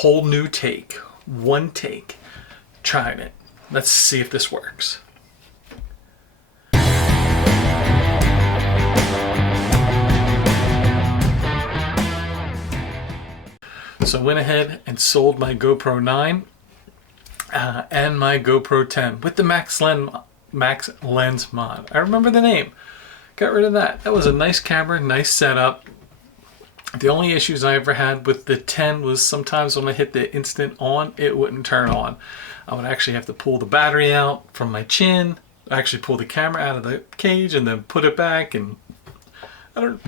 whole new take, one take, trying it. Let's see if this works. So I went ahead and sold my GoPro 9 and my GoPro 10 with the Max Lens mod. I remember the name. Got rid of that. That was a nice camera, nice setup. The only issues I ever had with the 10 was sometimes when I hit the instant on, it wouldn't turn on. I would actually have to pull the battery out from my chin, actually pull the camera out of the cage and then put it back, and I don't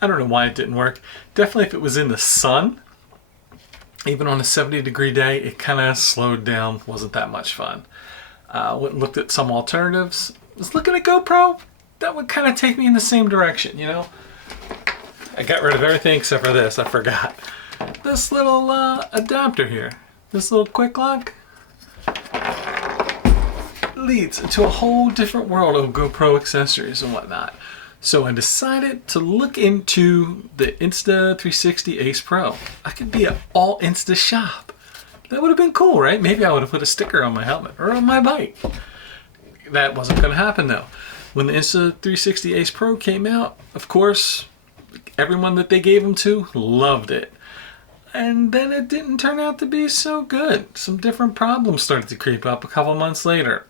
know why it didn't work. Definitely if it was in the sun, even on a 70-degree day, it kind of slowed down, wasn't that much fun. Went and looked at some alternatives. Was looking at GoPro, that would kind of take me in the same direction, you know? I got rid of everything except for this, I forgot. This little adapter here, this little quick lock, leads into a whole different world of GoPro accessories and whatnot. So I decided to look into the Insta360 Ace Pro. I could be an all Insta shop. That would have been cool, right? Maybe I would have put a sticker on my helmet or on my bike. That wasn't going to happen though. When the Insta360 Ace Pro came out, of course, everyone that they gave them to loved it. And then it didn't turn out to be so good. Some different problems started to creep up a couple months later.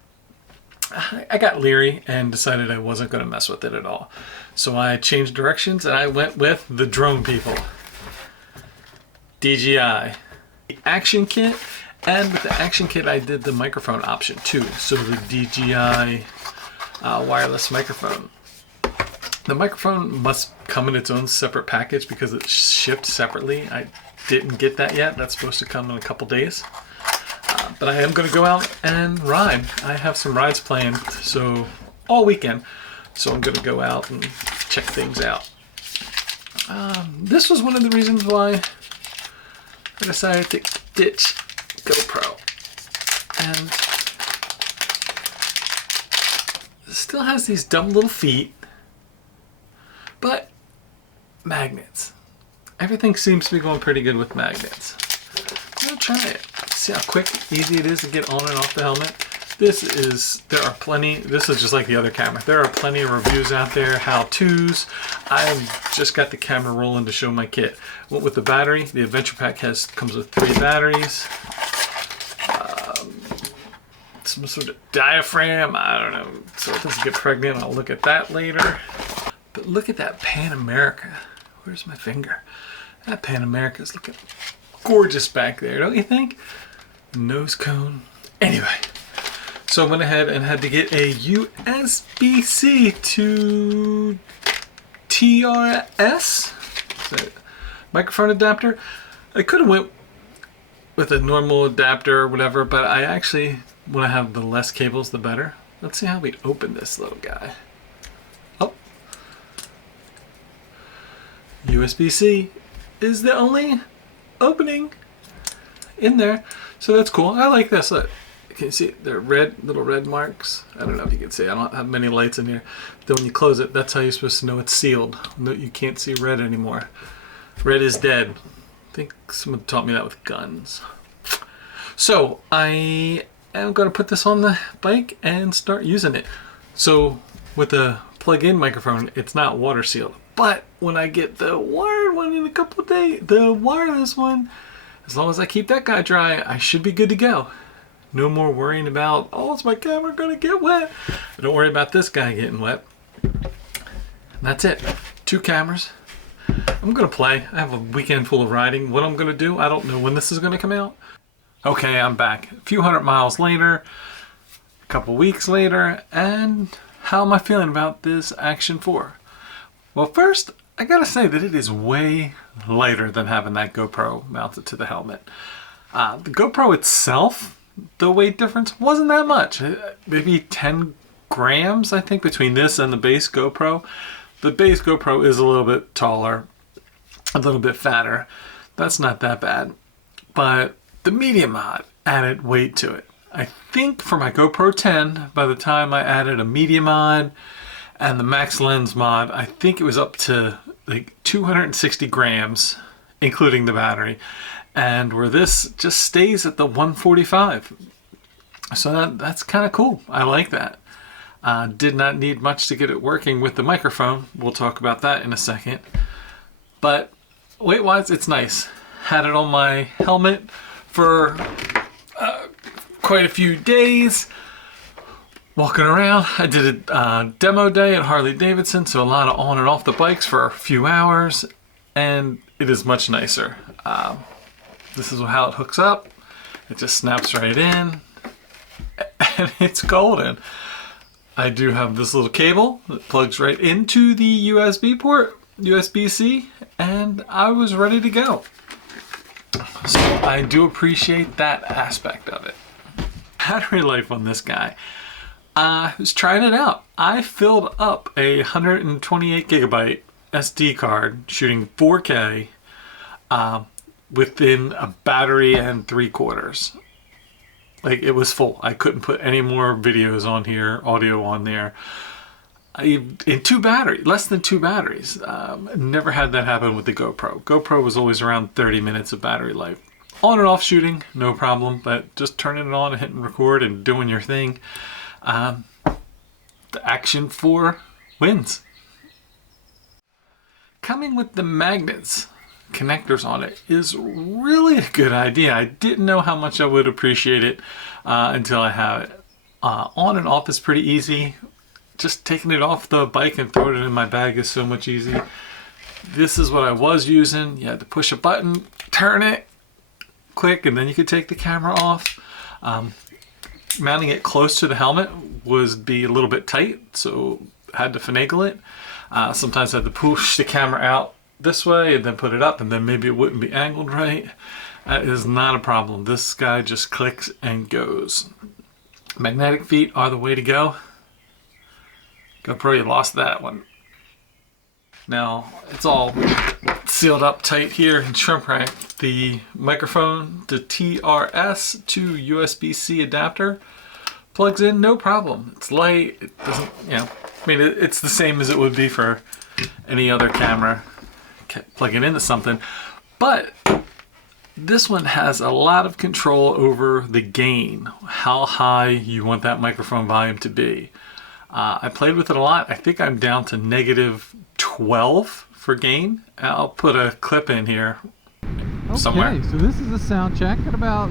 I got leery and decided I wasn't going to mess with it at all. So I changed directions and I went with the drone people. DJI Action kit, and with the Action kit I did the microphone option too. So the DJI wireless microphone. The microphone must come in its own separate package because it's shipped separately. I didn't get that yet. That's supposed to come in a couple days. But I am going to go out and ride. I have some rides planned, so all weekend. So I'm going to go out and check things out. This was one of the reasons why I decided to ditch GoPro. And it still has these dumb little feet, but magnets. Everything seems to be going pretty good with magnets. I'm going to try it. See how quick, easy it is to get on and off the helmet. This is just like the other camera. There are plenty of reviews out there, how-tos. I've just got the camera rolling to show my kit. Went with the battery. The Adventure Pack comes with 3 batteries. Some sort of diaphragm, I don't know, so it doesn't get pregnant. I'll look at that later. But look at that Pan America. Where's my finger? That Pan America is looking gorgeous back there, don't you think? Nose cone. Anyway, so I went ahead and had to get a USB-C to TRS microphone adapter. I could have went with a normal adapter or whatever, but I actually want to have the less cables, the better. Let's see how we open this little guy. Oh, USB-C is the only opening in there, so that's cool. I like this. Look, can you see they're red, little red marks? I don't know if you can see. I don't have many lights in here. Then when you close it, that's how you're supposed to know it's sealed. No, you can't see red anymore. Red is dead. I think someone taught me that with guns. So I am going to put this on the bike and start using it. So with the plug-in microphone, it's not water sealed. But when I get the wired one in a couple of days, the wireless one, as long as I keep that guy dry, I should be good to go. No more worrying about, oh, is my camera gonna get wet? Don't worry about this guy getting wet. And that's it. 2 cameras. I'm gonna play. I have a weekend full of riding. What I'm gonna do, I don't know when this is gonna come out. Okay, I'm back. A few hundred miles later, a couple weeks later, and how am I feeling about this Action 4? Well, first, I gotta say that it is way lighter than having that GoPro mounted to the helmet. The GoPro itself, the weight difference wasn't that much. Maybe 10 grams, I think, between this and the base GoPro. The base GoPro is a little bit taller, a little bit fatter. That's not that bad. But the medium mod added weight to it. I think for my GoPro 10, by the time I added a medium mod and the max lens mod, I think it was up to like 260 grams, including the battery. and where this just stays at the 145. So that's kind of cool. I like that. Did not need much to get it working with the microphone. We'll talk about that in a second. But weight-wise, it's nice. Had it on my helmet for quite a few days. Walking around, I did a demo day at Harley Davidson, so a lot of on and off the bikes for a few hours, and it is much nicer. This is how it hooks up. It just snaps right in, and it's golden. I do have this little cable that plugs right into the USB port, USB-C, and I was ready to go. So I do appreciate that aspect of it. Battery life on this guy. I was trying it out. I filled up a 128 gigabyte SD card shooting 4K within a battery and 3/4. Like, it was full. I couldn't put any more videos on here, audio on there. In less than 2 batteries. Never had that happen with the GoPro. GoPro was always around 30 minutes of battery life. On and off shooting, no problem, but just turning it on and hitting record and doing your thing. The Action 4 wins. Coming with the magnets, connectors on it, is really a good idea. I didn't know how much I would appreciate it until I have it. On and off is pretty easy. Just taking it off the bike and throwing it in my bag is so much easy. This is what I was using. You had to push a button, turn it, click, and then you could take the camera off. Mounting it close to the helmet would be a little bit tight, so I had to finagle it. Sometimes I had to push the camera out this way and then put it up, and then maybe it wouldn't be angled right. That is not a problem. This guy just clicks and goes. Magnetic feet are the way to go. GoPro, you lost that one. Now, it's all sealed up tight here and shrink wrapped. The microphone, the TRS to USB-C adapter plugs in, no problem. It's light, it doesn't, it's the same as it would be for any other camera plugging into something. But this one has a lot of control over the gain, how high you want that microphone volume to be. I played with it a lot. I think I'm down to -12 for gain. I'll put a clip in here somewhere. Okay, so this is a sound check at about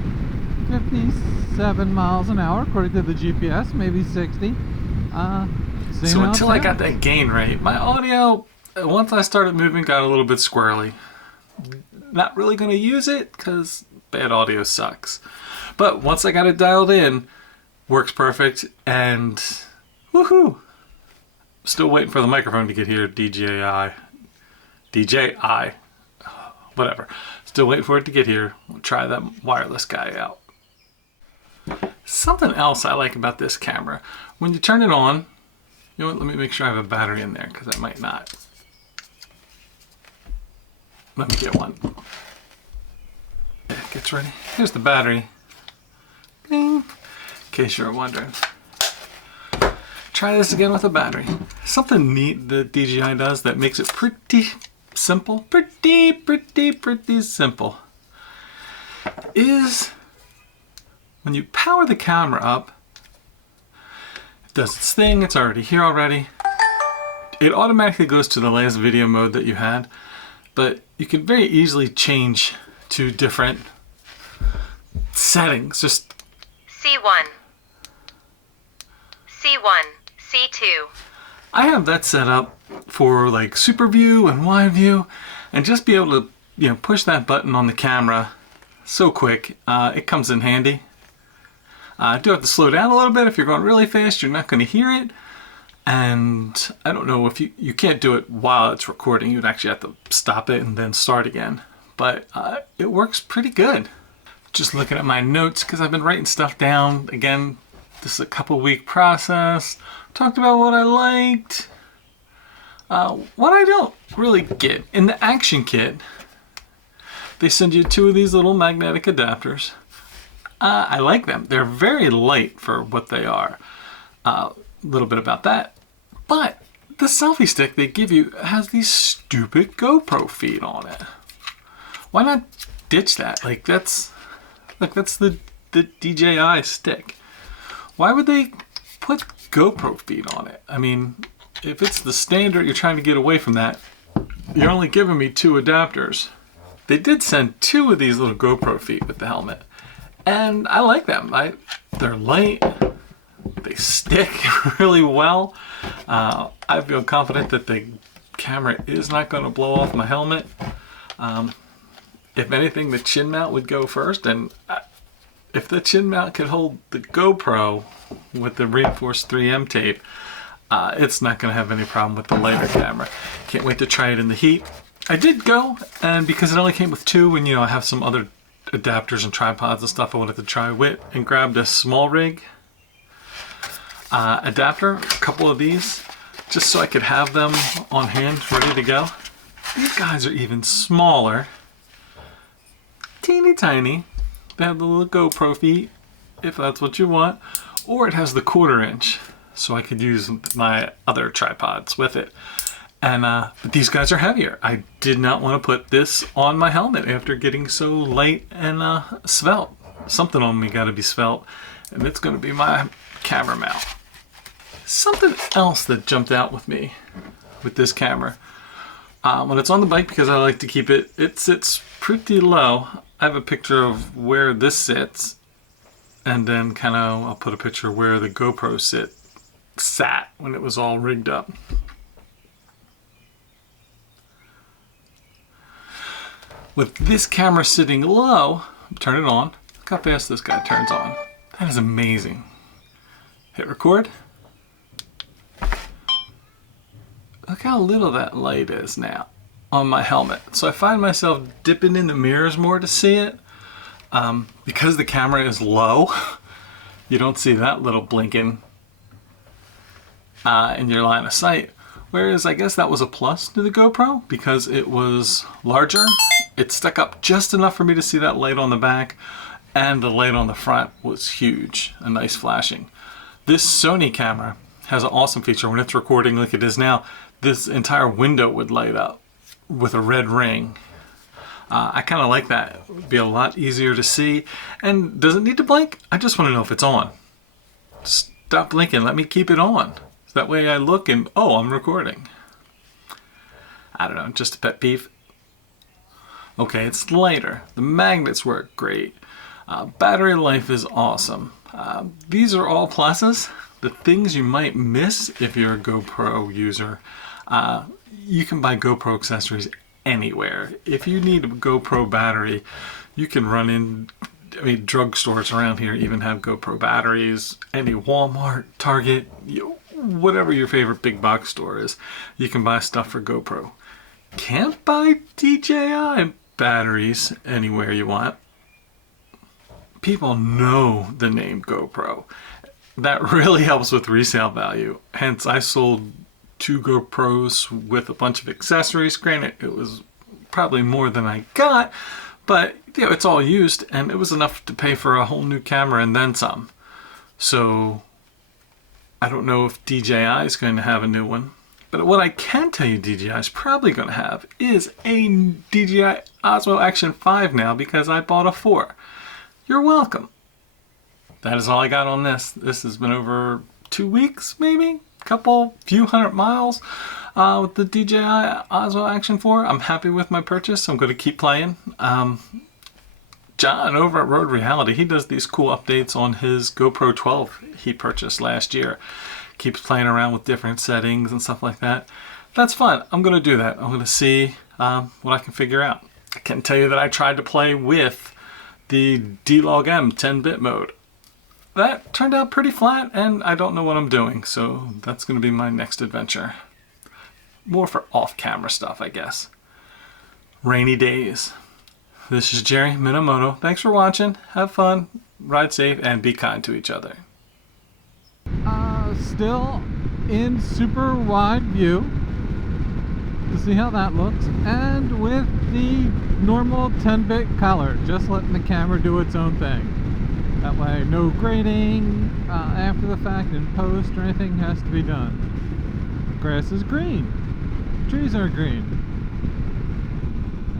57 miles an hour, according to the GPS, maybe 60. So until I got that gain right, my audio, once I started moving, got a little bit squirrely. Not really going to use it because bad audio sucks. But once I got it dialed in, works perfect, and woohoo! Still waiting for the microphone to get here. DJI, whatever. Still waiting for it to get here. We'll try that wireless guy out. Something else I like about this camera, when you turn it on, you know what, let me make sure I have a battery in there because I might not. Let me get one. Yeah, it gets ready. Here's the battery. Bing. In case you're wondering. Try this again with a battery. Something neat that DJI does that makes it pretty simple, pretty simple, is when you power the camera up, it does its thing, it's already here already. It automatically goes to the last video mode that you had, but you can very easily change to different settings. Just C1, C1, C2. I have that set up for like super view and wide view, and just be able to push that button on the camera so quick. It comes in handy. I do have to slow down a little bit. If you're going really fast, you're not going to hear it. And I don't know if you can't do it while it's recording. You'd actually have to stop it and then start again. But it works pretty good. Just looking at my notes because I've been writing stuff down. Again, this is a couple-week process. Talked about what I liked. What I don't really get. In the Action kit, they send you 2 of these little magnetic adapters. I like them. They're very light for what they are. A little bit about that. But the selfie stick they give you has these stupid GoPro feet on it. Why not ditch that? Like that's the DJI stick. Why would they put GoPro feet on it? I mean, if it's the standard, you're trying to get away from that. You're only giving me 2 adapters. They did send 2 of these little GoPro feet with the helmet, and I like them. They're light. They stick really well. I feel confident that the camera is not going to blow off my helmet. If anything, the chin mount would go first, and if the chin mount could hold the GoPro with the reinforced 3M tape, it's not going to have any problem with the lighter camera. Can't wait to try it in the heat. I did go, and because it only came with 2, and I have some other adapters and tripods and stuff I wanted to try with, and grabbed a small rig adapter, a couple of these, just so I could have them on hand, ready to go. These guys are even smaller. Teeny tiny. They have the little GoPro feet, if that's what you want. Or it has the 1/4 inch, so I could use my other tripods with it. And but these guys are heavier. I did not want to put this on my helmet after getting so light and svelte. Something on me got to be svelte, and it's going to be my camera mount. Something else that jumped out with me with this camera. When it's on the bike, because I like to keep it sits pretty low. I have a picture of where this sits, and then kind of I'll put a picture of where the GoPro sat when it was all rigged up. With this camera sitting low, turn it on. Look how fast this guy turns on. That is amazing. Hit record. Look how little that light is now on my helmet. So I find myself dipping in the mirrors more to see it. Because the camera is low, you don't see that little blinking in your line of sight. Whereas I guess that was a plus to the GoPro because it was larger. It stuck up just enough for me to see that light on the back, and the light on the front was huge, a nice flashing. This Sony camera has an awesome feature. When it's recording like it is now, this entire window would light up with a red ring. I kind of like that. It would be a lot easier to see. And does it need to blink? I just want to know if it's on. Stop blinking. Let me keep it on. That way I look and, oh, I'm recording. I don't know, just a pet peeve. Okay, it's lighter. The magnets work great. Battery life is awesome. These are all pluses. The things you might miss if you're a GoPro user, you can buy GoPro accessories anywhere. If you need a GoPro battery, you can run in, drugstores around here even have GoPro batteries. Any Walmart, Target, whatever your favorite big box store is, you can buy stuff for GoPro. Can't buy DJI batteries anywhere you want. People know the name GoPro. That really helps with resale value. Hence, I sold 2 GoPros with a bunch of accessories. Granted, it was probably more than I got, but it's all used, and it was enough to pay for a whole new camera and then some. So I don't know if DJI is going to have a new one, but what I can tell you DJI is probably going to have is a DJI Osmo Action 5 now, because I bought a 4. You're welcome. That is all I got on this. This has been over 2 weeks, maybe? Few hundred miles with the DJI Osmo Action 4. I'm happy with my purchase. I'm going to keep playing. John over at Road Reality, he does these cool updates on his GoPro 12 he purchased last year. Keeps playing around with different settings and stuff like that. That's fun. I'm going to do that. I'm going to see what I can figure out. I can tell you that I tried to play with the D-Log-M 10-bit mode. That turned out pretty flat, and I don't know what I'm doing, so that's going to be my next adventure. More for off-camera stuff, I guess. Rainy days. This is Jerry Minamoto. Thanks for watching. Have fun, ride safe, and be kind to each other. Still in super wide view to see how that looks, and with the normal 10-bit color, just letting the camera do its own thing. That way no grading after the fact in post or anything has to be done. The grass is green, trees are green,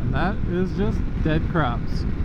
and that is just Dead crops.